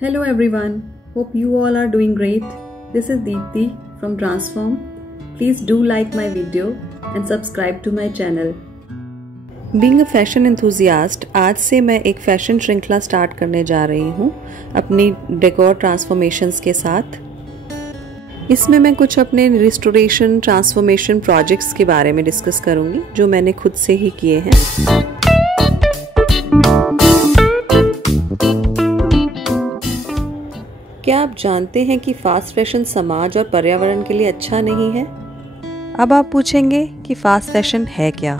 Hello everyone, hope you all are doing great. This is Deepti from Transform. Please do like my video and subscribe to my channel. Being a fashion enthusiast, आज से मैं एक fashion श्रृंखला start करने जा रही हूँ अपनी डेकोर ट्रांसफॉर्मेशंस के साथ। इसमें मैं कुछ अपने रिस्टोरेशन ट्रांसफॉर्मेशन प्रोजेक्ट्स के बारे में डिस्कस करूँगी जो मैंने खुद से ही किए हैं। क्या आप जानते हैं कि फास्ट फैशन समाज और पर्यावरण के लिए अच्छा नहीं है? अब आप पूछेंगे कि फास्ट फैशन है क्या?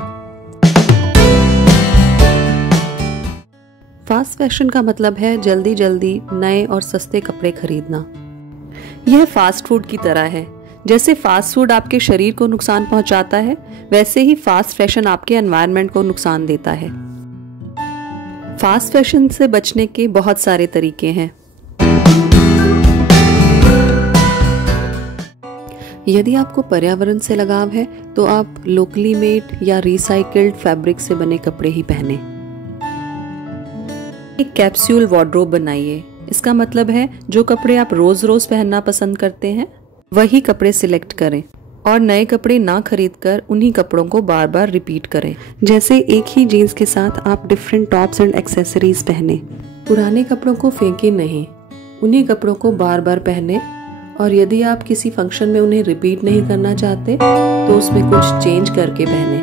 फास्ट फैशन का मतलब है जल्दी जल्दी नए और सस्ते कपड़े खरीदना। यह फास्ट फूड की तरह है। जैसे फास्ट फूड आपके शरीर को नुकसान पहुंचाता है, वैसे ही फास्ट फैशन आपके एनवायरनमेंट को नुकसान देता है। फास्ट फैशन से बचने के बहुत सारे तरीके हैं। यदि आपको पर्यावरण से लगाव है तो आप लोकली मेड या रिसाइकल्ड फैब्रिक से बने कपड़े ही पहने। एक कैप्सूल वार्डरोब बनाइए। इसका मतलब है जो कपड़े आप रोज रोज पहनना पसंद करते हैं वही कपड़े सिलेक्ट करें और नए कपड़े ना खरीदकर उन्हीं कपड़ों को बार बार रिपीट करें। जैसे एक ही जीन्स के साथ आप डिफरेंट टॉप्स एंड एक्सेसरीज पहने। पुराने कपड़ों को फेंके नहीं, उन्हीं कपड़ों को बार बार पहने और यदि आप किसी फंक्शन में उन्हें रिपीट नहीं करना चाहते तो उसमें कुछ चेंज करके पहने।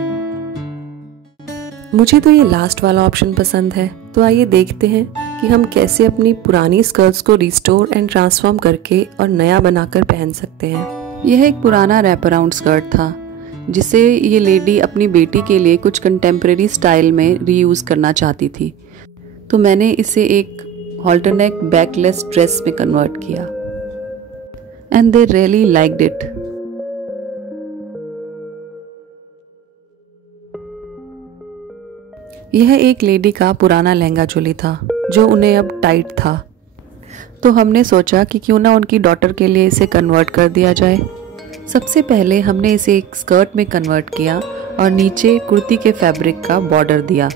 मुझे तो ये लास्ट वाला ऑप्शन पसंद है। तो आइए देखते हैं कि हम कैसे अपनी पुरानी स्कर्ट्स को रिस्टोर एंड ट्रांसफॉर्म करके और नया बनाकर पहन सकते हैं। यह एक पुराना रैप अराउंड स्कर्ट था जिसे ये लेडी अपनी बेटी के लिए कुछ कंटेम्प्रेरी स्टाइल में रीयूज करना चाहती थी, तो मैंने इसे एक हॉल्टरनेक बैकलेस ड्रेस में कन्वर्ट किया and they really liked it. यह एक लेडी का पुराना लहंगा चोली था जो उन्हें अब टाइट था, तो हमने सोचा कि क्यों ना उनकी डॉटर के लिए इसे कन्वर्ट कर दिया जाए। सबसे पहले हमने इसे एक स्कर्ट में कन्वर्ट किया और नीचे कुर्ती के फैब्रिक का बॉर्डर दिया।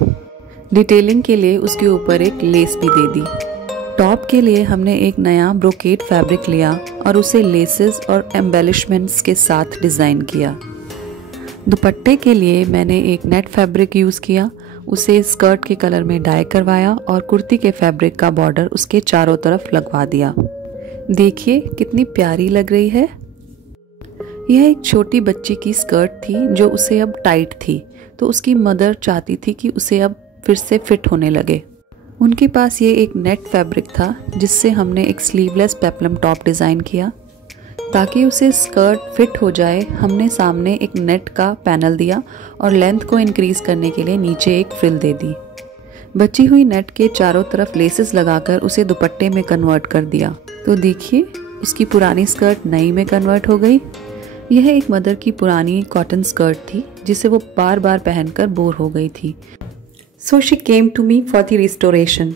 डिटेलिंग के लिए उसके ऊपर एक लेस भी दे दी। टॉप के लिए हमने एक नया ब्रोकेड फैब्रिक लिया और उसे लेसेस और एम्बेलिशमेंट्स के साथ डिज़ाइन किया। दुपट्टे के लिए मैंने एक नेट फैब्रिक यूज़ किया, उसे स्कर्ट के कलर में डाई करवाया और कुर्ती के फैब्रिक का बॉर्डर उसके चारों तरफ लगवा दिया। देखिए कितनी प्यारी लग रही है। यह एक छोटी बच्ची की स्कर्ट थी जो उसे अब टाइट थी, तो उसकी मदर चाहती थी कि उसे अब फिर से फिट होने लगे। उनके पास ये एक नेट फैब्रिक था जिससे हमने एक स्लीवलेस पेप्लम टॉप डिज़ाइन किया। ताकि उसे स्कर्ट फिट हो जाए, हमने सामने एक नेट का पैनल दिया और लेंथ को इंक्रीज करने के लिए नीचे एक फ्रिल दे दी। बची हुई नेट के चारों तरफ लेसेस लगाकर उसे दुपट्टे में कन्वर्ट कर दिया। तो देखिए उसकी पुरानी स्कर्ट नई में कन्वर्ट हो गई। यह एक मदर की पुरानी कॉटन स्कर्ट थी जिसे वो बार बार पहनकर बोर हो गई थी। So she came to me for the restoration.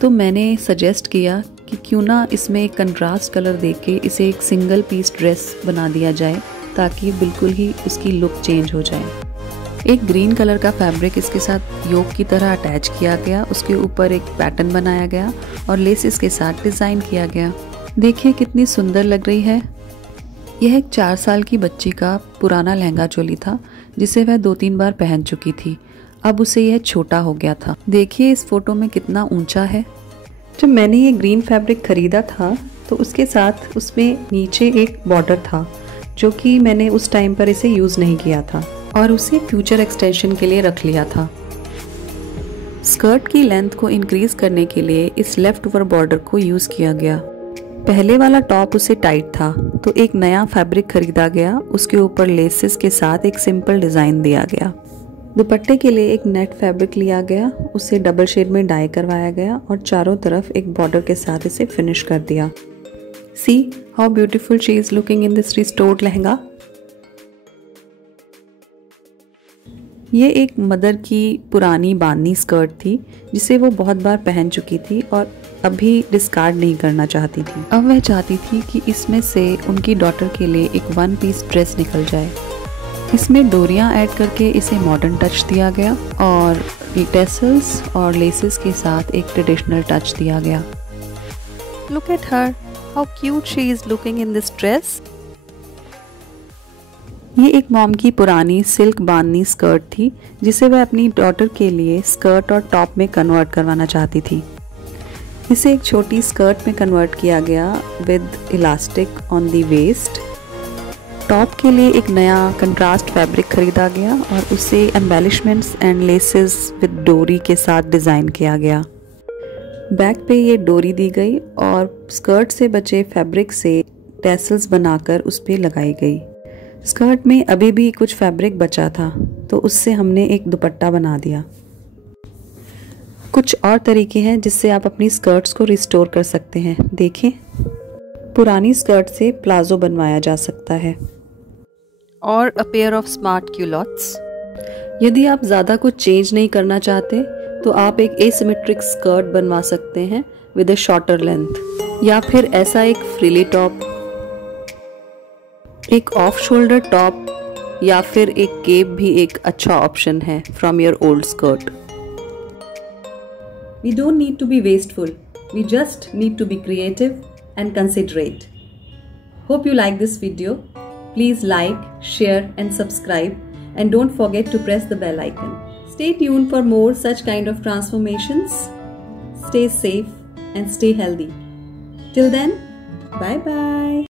तो मैंने सजेस्ट किया कि क्यों ना इसमें एक कंट्रास्ट कलर देके इसे एक सिंगल पीस ड्रेस बना दिया जाए ताकि बिल्कुल ही उसकी लुक चेंज हो जाए। एक ग्रीन कलर का फैब्रिक इसके साथ योक की तरह अटैच किया गया, उसके ऊपर एक पैटर्न बनाया गया और लेसेस के साथ डिज़ाइन किया गया। देखिए कितनी सुंदर लग रही है। यह एक 4 साल की बच्ची का पुराना लहंगा चोली था जिसे वह 2-3 बार पहन चुकी थी। अब उसे यह छोटा हो गया था। देखिए इस फोटो में कितना ऊंचा है। जब मैंने ये ग्रीन फैब्रिक खरीदा था तो उसके साथ उसमें नीचे एक बॉर्डर था जो कि मैंने उस टाइम पर इसे यूज़ नहीं किया था और उसे फ्यूचर एक्सटेंशन के लिए रख लिया था। स्कर्ट की लेंथ को इंक्रीज करने के लिए इस लेफ्ट ओवर बॉर्डर को यूज़ किया गया। पहले वाला टॉप उसे टाइट था तो एक नया फैब्रिक खरीदा गया, उसके ऊपर लेसेस के साथ एक सिंपल डिज़ाइन दिया गया। दुपट्टे के लिए एक नेट फैब्रिक लिया गया, उसे डबल शेड में डाई करवाया गया और चारों तरफ एक बॉर्डर के साथ इसे फिनिश कर दिया। See how beautiful she is looking in this restored lehenga. ये एक मदर की पुरानी बांधनी स्कर्ट थी जिसे वो बहुत बार पहन चुकी थी और अभी डिस्कार्ड नहीं करना चाहती थी। अब वह चाहती थी कि इसमें से उनकी डॉटर के लिए एक 1 पीस ड्रेस निकल जाए। इसमें डोरियां ऐड करके इसे मॉडर्न टच दिया गया और टेसल्स और लेसेस के साथ एक ट्रेडिशनल टच दिया गया। Look at her. How cute she is looking in this dress. ये एक मॉम की पुरानी सिल्क बांधनी स्कर्ट थी जिसे वह अपनी डॉटर के लिए स्कर्ट और टॉप में कन्वर्ट करवाना चाहती थी। इसे एक छोटी स्कर्ट में कन्वर्ट किया गया with elastic on the waist. Top के लिए एक नया कंट्रास्ट फैब्रिक खरीदा गया और उसे एम्बेलिशमेंट्स एंड लेसेस विद डोरी के साथ डिज़ाइन किया गया। बैक पे ये डोरी दी गई और स्कर्ट से बचे फैब्रिक से टैसल्स बनाकर उस पर लगाई गई। स्कर्ट में अभी भी कुछ फैब्रिक बचा था तो उससे हमने एक दुपट्टा बना दिया। कुछ और तरीके हैं जिससे आप अपनी स्कर्ट्स को रिस्टोर कर सकते हैं। देखें, पुरानी स्कर्ट से प्लाजो बनवाया जा सकता है। और a pair of smart culottes. यदि आप ज़्यादा कुछ चेंज नहीं करना चाहते तो आप एक एसिमेट्रिक स्कर्ट बनवा सकते हैं विद ए शॉर्टर लेंथ, या फिर ऐसा एक फ्रिली टॉप, एक ऑफ शोल्डर टॉप, या फिर एक केप भी एक अच्छा ऑप्शन है from your old skirt. We don't need to be wasteful. We just need to be creative and considerate. Hope you like this video. Please like, share and subscribe, and don't forget to press the bell icon. Stay tuned for more such kind of transformations. Stay safe and stay healthy. Till then, bye bye.